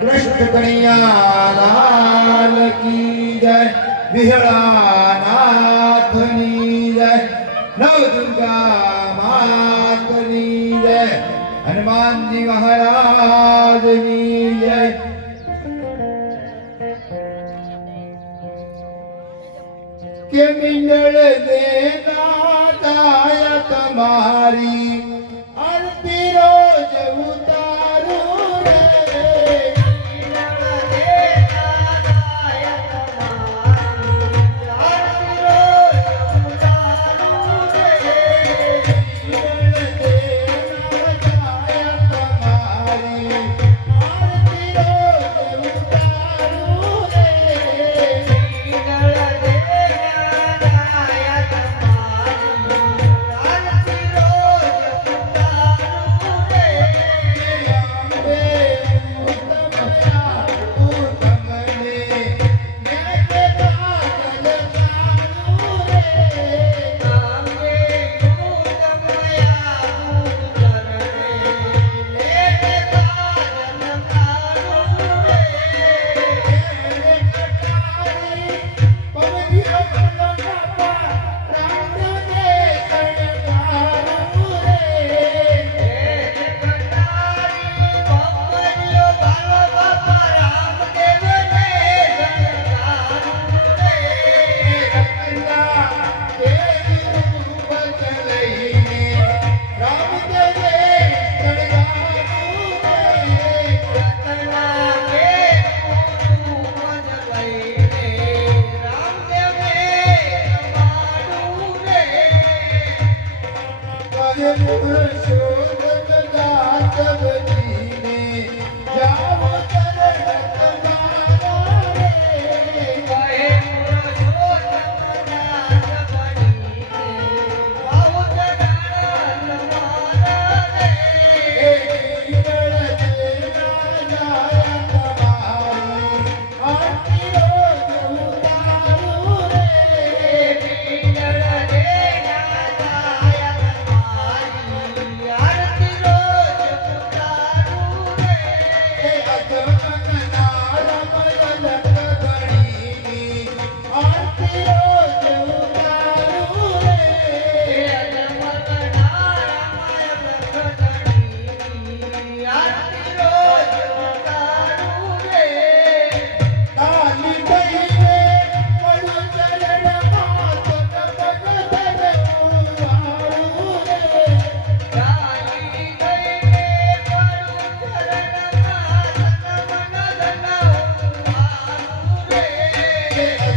કૃષ્ણ કનૈયા, લાલ કી જય, વિહળાનાથની જય નવ દુર્ગા માતની જય, હનુમાનજી મહારાજની જય. કે મિંડળ દેના દાયા તમારી જાવ કર Yeah.